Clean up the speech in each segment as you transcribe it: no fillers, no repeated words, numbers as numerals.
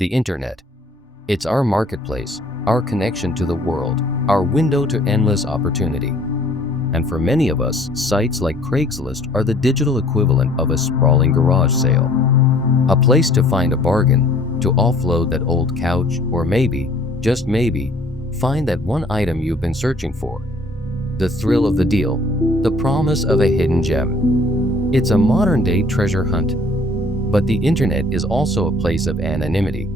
The internet. It's our marketplace, our connection to the world, our window to endless opportunity. And for many of us, sites like Craigslist are the digital equivalent of a sprawling garage sale. A place to find a bargain, to offload that old couch, or maybe, just maybe, find that one item you've been searching for. The thrill of the deal, the promise of a hidden gem. It's a modern-day treasure hunt. But the internet is also a place of anonymity.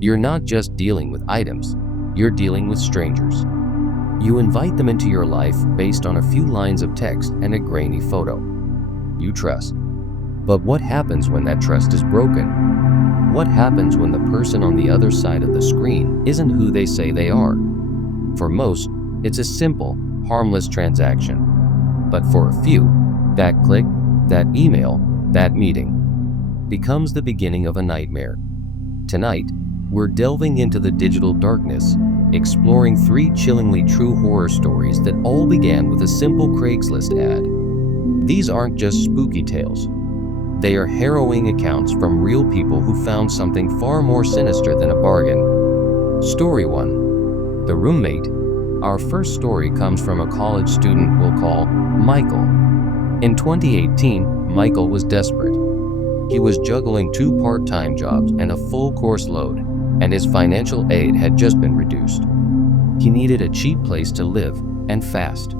You're not just dealing with items, you're dealing with strangers. You invite them into your life based on a few lines of text and a grainy photo. You trust. But what happens when that trust is broken? What happens when the person on the other side of the screen isn't who they say they are? For most, it's a simple, harmless transaction. But for a few, that click, that email, that meeting becomes the beginning of a nightmare. Tonight, we're delving into the digital darkness, exploring 3 chillingly true horror stories that all began with a simple Craigslist ad. These aren't just spooky tales. They are harrowing accounts from real people who found something far more sinister than a bargain. Story 1. The Roommate. Our first story comes from a college student we'll call Michael. In 2018, Michael was desperate. He was juggling 2 part-time jobs and a full course load, and his financial aid had just been reduced. He needed a cheap place to live, and fast.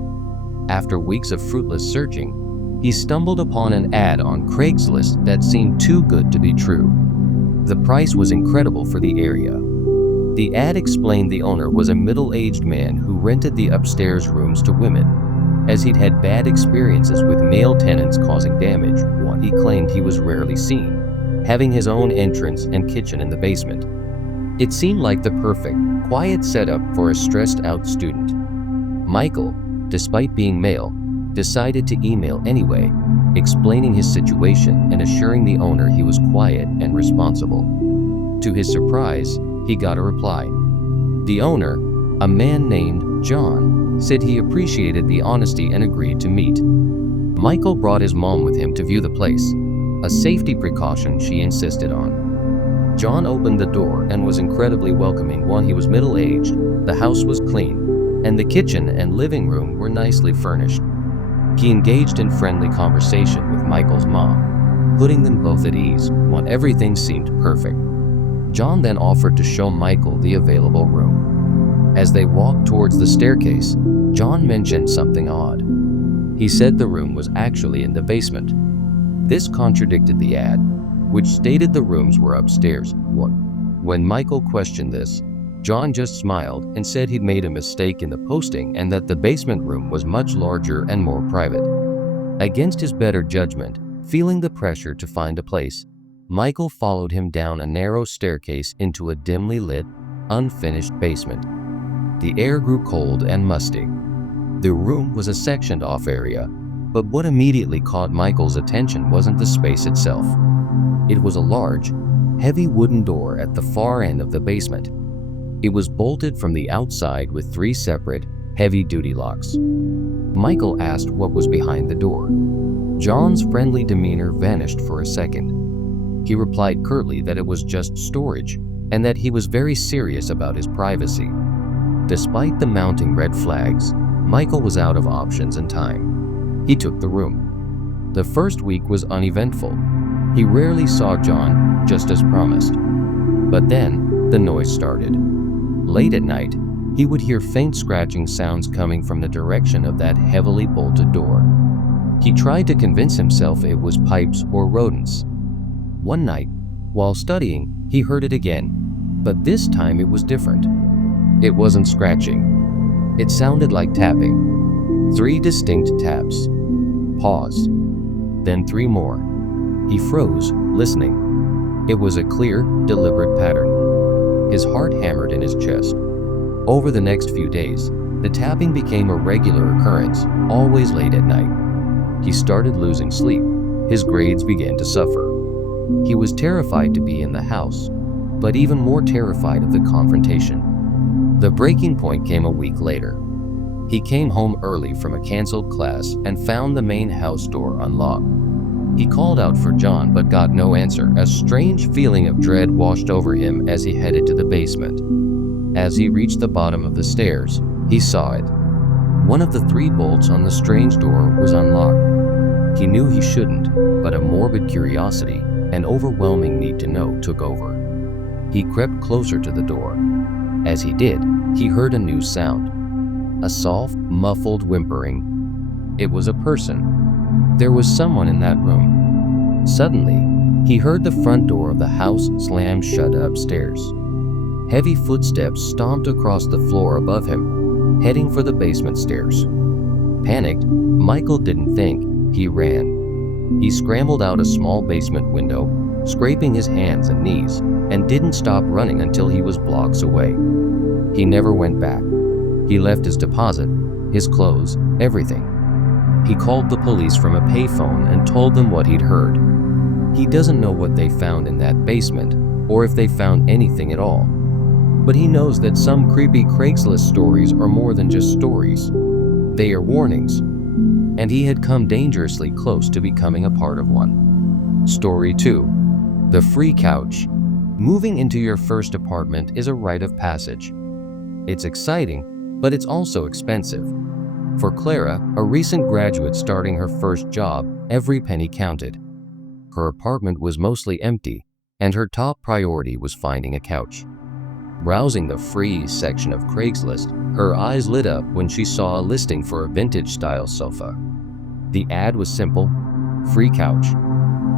After weeks of fruitless searching, he stumbled upon an ad on Craigslist that seemed too good to be true. The price was incredible for the area. The ad explained the owner was a middle-aged man who rented the upstairs rooms to women, as he'd had bad experiences with male tenants causing damage. He claimed he was rarely seen, having his own entrance and kitchen in the basement. It seemed like the perfect, quiet setup for a stressed-out student. Michael, despite being male, decided to email anyway, explaining his situation and assuring the owner he was quiet and responsible. To his surprise, he got a reply. The owner, a man named John, said he appreciated the honesty and agreed to meet. Michael brought his mom with him to view the place, a safety precaution she insisted on. John opened the door and was incredibly welcoming. While he was middle-aged, the house was clean, and the kitchen and living room were nicely furnished. He engaged in friendly conversation with Michael's mom, putting them both at ease when everything seemed perfect. John then offered to show Michael the available room. As they walked towards the staircase, John mentioned something odd. He said the room was actually in the basement. This contradicted the ad, which stated the rooms were upstairs. When Michael questioned this, John just smiled and said he'd made a mistake in the posting and that the basement room was much larger and more private. Against his better judgment, feeling the pressure to find a place, Michael followed him down a narrow staircase into a dimly lit, unfinished basement. The air grew cold and musty. The room was a sectioned-off area, but what immediately caught Michael's attention wasn't the space itself. It was a large, heavy wooden door at the far end of the basement. It was bolted from the outside with 3 separate, heavy-duty locks. Michael asked what was behind the door. John's friendly demeanor vanished for a second. He replied curtly that it was just storage, and that he was very serious about his privacy. Despite the mounting red flags, Michael was out of options and time. He took the room. The first week was uneventful. He rarely saw John, just as promised. But then, the noise started. Late at night, he would hear faint scratching sounds coming from the direction of that heavily bolted door. He tried to convince himself it was pipes or rodents. One night, while studying, he heard it again, but this time it was different. It wasn't scratching. It sounded like tapping. 3 distinct taps. Pause. Then 3 more. He froze, listening. It was a clear, deliberate pattern. His heart hammered in his chest. Over the next few days, the tapping became a regular occurrence, always late at night. He started losing sleep. His grades began to suffer. He was terrified to be in the house, but even more terrified of the confrontation. The breaking point came a week later. He came home early from a canceled class and found the main house door unlocked. He called out for John but got no answer. A strange feeling of dread washed over him as he headed to the basement. As he reached the bottom of the stairs, he saw it. One of the 3 bolts on the strange door was unlocked. He knew he shouldn't, but a morbid curiosity, an overwhelming need to know, took over. He crept closer to the door. As he did, he heard a new sound. A soft, muffled whimpering. It was a person. There was someone in that room. Suddenly, he heard the front door of the house slam shut upstairs. Heavy footsteps stomped across the floor above him, heading for the basement stairs. Panicked, Michael didn't think. He ran. He scrambled out a small basement window, scraping his hands and knees, and didn't stop running until he was blocks away. He never went back. He left his deposit, his clothes, everything. He called the police from a payphone and told them what he'd heard. He doesn't know what they found in that basement, or if they found anything at all. But he knows that some creepy Craigslist stories are more than just stories. They are warnings. And he had come dangerously close to becoming a part of one. Story 2. The Free Couch. Moving into your first apartment is a rite of passage. It's exciting, but it's also expensive. For Clara, a recent graduate starting her first job, every penny counted. Her apartment was mostly empty, and her top priority was finding a couch. Browsing the free section of Craigslist, her eyes lit up when she saw a listing for a vintage-style sofa. The ad was simple: free couch.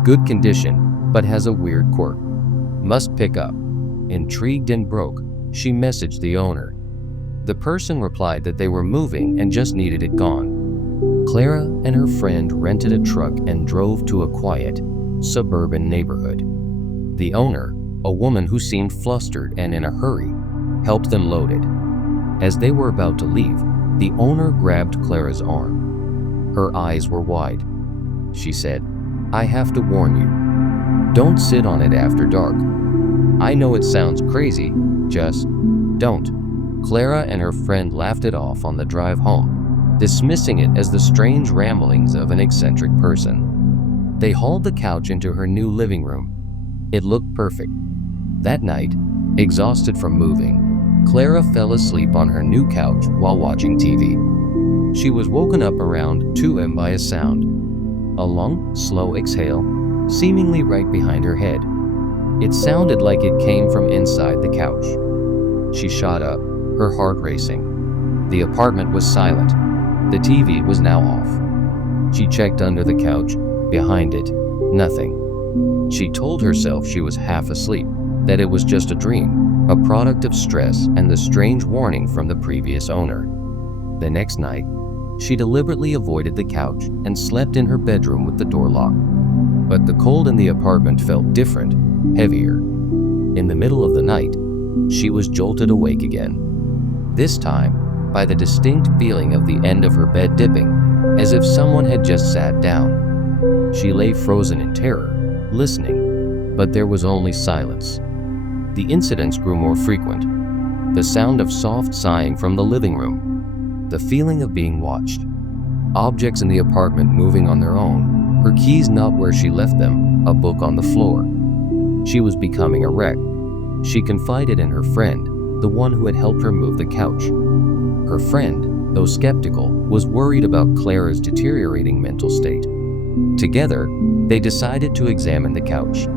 Good condition, but has a weird quirk. Must pick up. Intrigued and broke, she messaged the owner. The person replied that they were moving and just needed it gone. Clara and her friend rented a truck and drove to a quiet, suburban neighborhood. The owner, a woman who seemed flustered and in a hurry, helped them load it. As they were about to leave, the owner grabbed Clara's arm. Her eyes were wide. She said, "I have to warn you. Don't sit on it after dark. I know it sounds crazy, just don't." Clara and her friend laughed it off on the drive home, dismissing it as the strange ramblings of an eccentric person. They hauled the couch into her new living room. It looked perfect. That night, exhausted from moving, Clara fell asleep on her new couch while watching TV. She was woken up around 2 a.m. by a sound. A long, slow exhale, seemingly right behind her head. It sounded like it came from inside the couch. She shot up, her heart racing. The apartment was silent. The TV was now off. She checked under the couch. Behind it, nothing. She told herself she was half asleep, that it was just a dream, a product of stress and the strange warning from the previous owner. The next night, she deliberately avoided the couch and slept in her bedroom with the door locked. But the cold in the apartment felt different, heavier. In the middle of the night, she was jolted awake again. This time, by the distinct feeling of the end of her bed dipping, as if someone had just sat down. She lay frozen in terror, listening, but there was only silence. The incidents grew more frequent. The sound of soft sighing from the living room. The feeling of being watched. Objects in the apartment moving on their own, her keys not where she left them, a book on the floor. She was becoming a wreck. She confided in her friend, the one who had helped her move the couch. Her friend, though skeptical, was worried about Clara's deteriorating mental state. Together, they decided to examine the couch.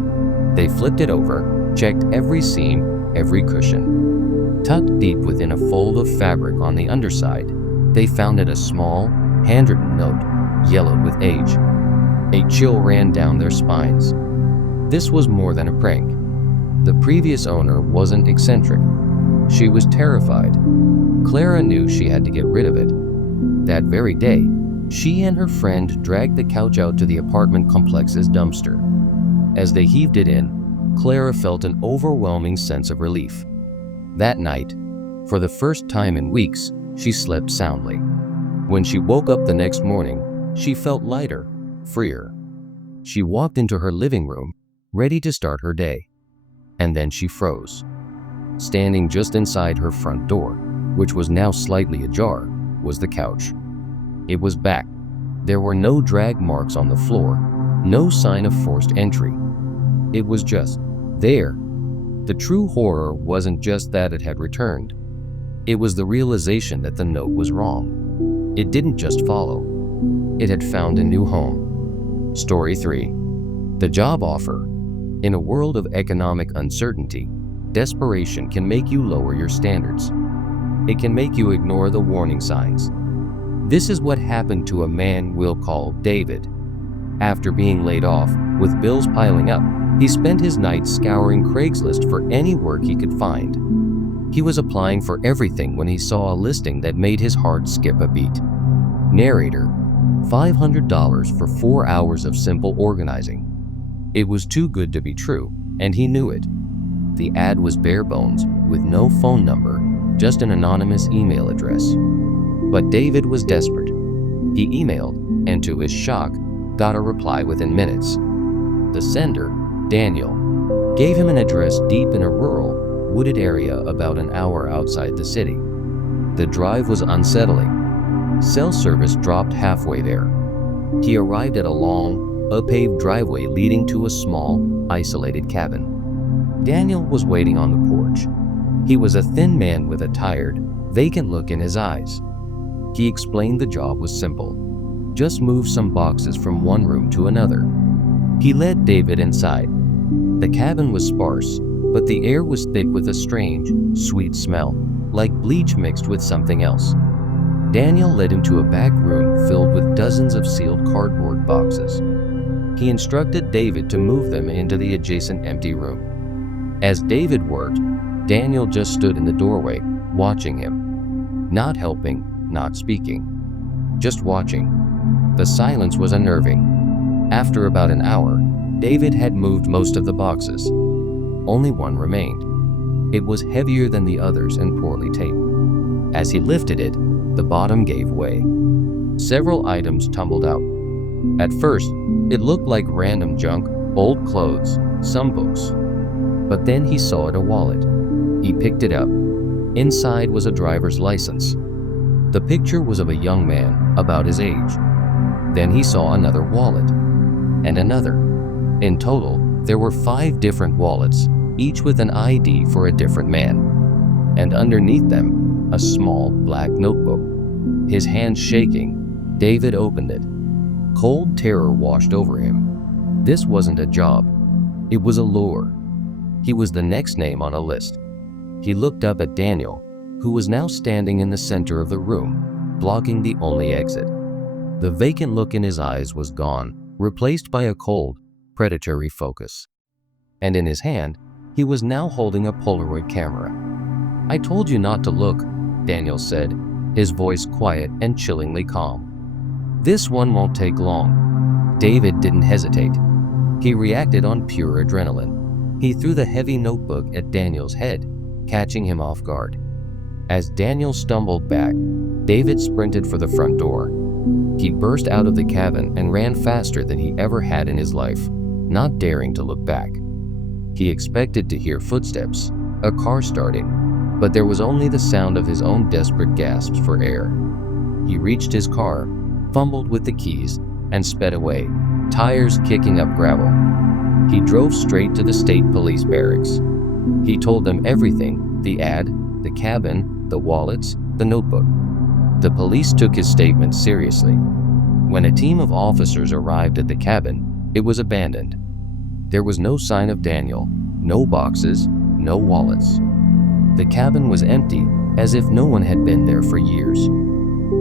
They flipped it over, checked every seam, every cushion. Tucked deep within a fold of fabric on the underside, they found it a small, handwritten note, yellowed with age. A chill ran down their spines. This was more than a prank. The previous owner wasn't eccentric. She was terrified. Clara knew she had to get rid of it. That very day, she and her friend dragged the couch out to the apartment complex's dumpster. As they heaved it in, Clara felt an overwhelming sense of relief. That night, for the first time in weeks, she slept soundly. When she woke up the next morning, she felt lighter, freer. She walked into her living room, ready to start her day. And then she froze. Standing just inside her front door, which was now slightly ajar, was the couch. It was back. There were no drag marks on the floor, No sign of forced entry. It was just there. The true horror wasn't just that it had returned. It was the realization that the note was wrong. It didn't just follow. It had found a new home. Story 3. The job offer. In a world of economic uncertainty, desperation can make you lower your standards. It can make you ignore the warning signs. This is what happened to a man we'll call David. After being laid off, with bills piling up, he spent his nights scouring Craigslist for any work he could find. He was applying for everything when he saw a listing that made his heart skip a beat. Narrator, $500 for 4 hours of simple organizing. It was too good to be true, and he knew it. The ad was bare bones, with no phone number, just an anonymous email address. But David was desperate. He emailed, and to his shock, got a reply within minutes. The sender, Daniel, gave him an address deep in a rural, wooded area about an hour outside the city. The drive was unsettling. Cell service dropped halfway there. He arrived at a long, unpaved driveway leading to a small, isolated cabin. Daniel was waiting on the porch. He was a thin man with a tired, vacant look in his eyes. He explained the job was simple. Just move some boxes from one room to another. He led David inside. The cabin was sparse, but the air was thick with a strange, sweet smell, like bleach mixed with something else. Daniel led him to a back room filled with dozens of sealed cardboard boxes. He instructed David to move them into the adjacent empty room. As David worked, Daniel just stood in the doorway, watching him. Not helping, not speaking. Just watching. The silence was unnerving. After about an hour, David had moved most of the boxes. Only one remained. It was heavier than the others and poorly taped. As he lifted it, the bottom gave way. Several items tumbled out. At first, it looked like random junk, old clothes, some books. But then he saw a wallet. He picked it up. Inside was a driver's license. The picture was of a young man, about his age. Then he saw another wallet, and another. In total, there were 5 different wallets, each with an ID for a different man. And underneath them, a small black notebook. His hands shaking, David opened it. Cold terror washed over him. This wasn't a job. It was a lure. He was the next name on a list. He looked up at Daniel, who was now standing in the center of the room, blocking the only exit. The vacant look in his eyes was gone, replaced by a cold, predatory focus. And in his hand, he was now holding a Polaroid camera. "I told you not to look," Daniel said, his voice quiet and chillingly calm. "This one won't take long." David didn't hesitate. He reacted on pure adrenaline. He threw the heavy notebook at Daniel's head, catching him off guard. As Daniel stumbled back, David sprinted for the front door. He burst out of the cabin and ran faster than he ever had in his life, not daring to look back. He expected to hear footsteps, a car starting, but there was only the sound of his own desperate gasps for air. He reached his car, fumbled with the keys, and sped away, tires kicking up gravel. He drove straight to the state police barracks. He told them everything: the ad, the cabin, the wallets, the notebook. The police took his statement seriously. When a team of officers arrived at the cabin, it was abandoned. There was no sign of Daniel, no boxes, no wallets. The cabin was empty, as if no one had been there for years.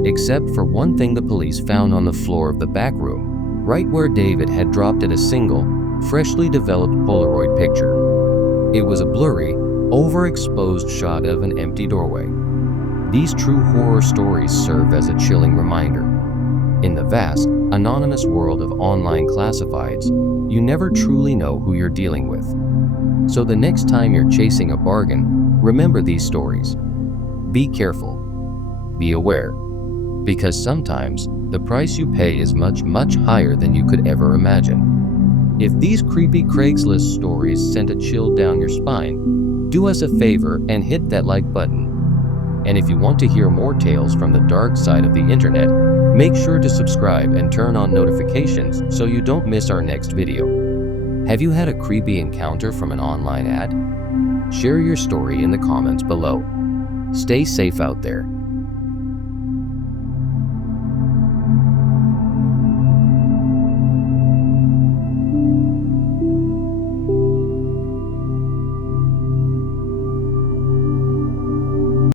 Except for one thing the police found on the floor of the back room, right where David had dropped it: a single, freshly developed Polaroid picture. It was a blurry, overexposed shot of an empty doorway. These true horror stories serve as a chilling reminder. In the vast, anonymous world of online classifieds, you never truly know who you're dealing with. So the next time you're chasing a bargain, remember these stories. Be careful. Be aware. Because sometimes, the price you pay is much, much higher than you could ever imagine. If these creepy Craigslist stories sent a chill down your spine, do us a favor and hit that like button. And if you want to hear more tales from the dark side of the internet, Make sure to subscribe and turn on notifications so you don't miss our next video. Have you had a creepy encounter from an online ad? Share your story in the comments below. Stay safe out there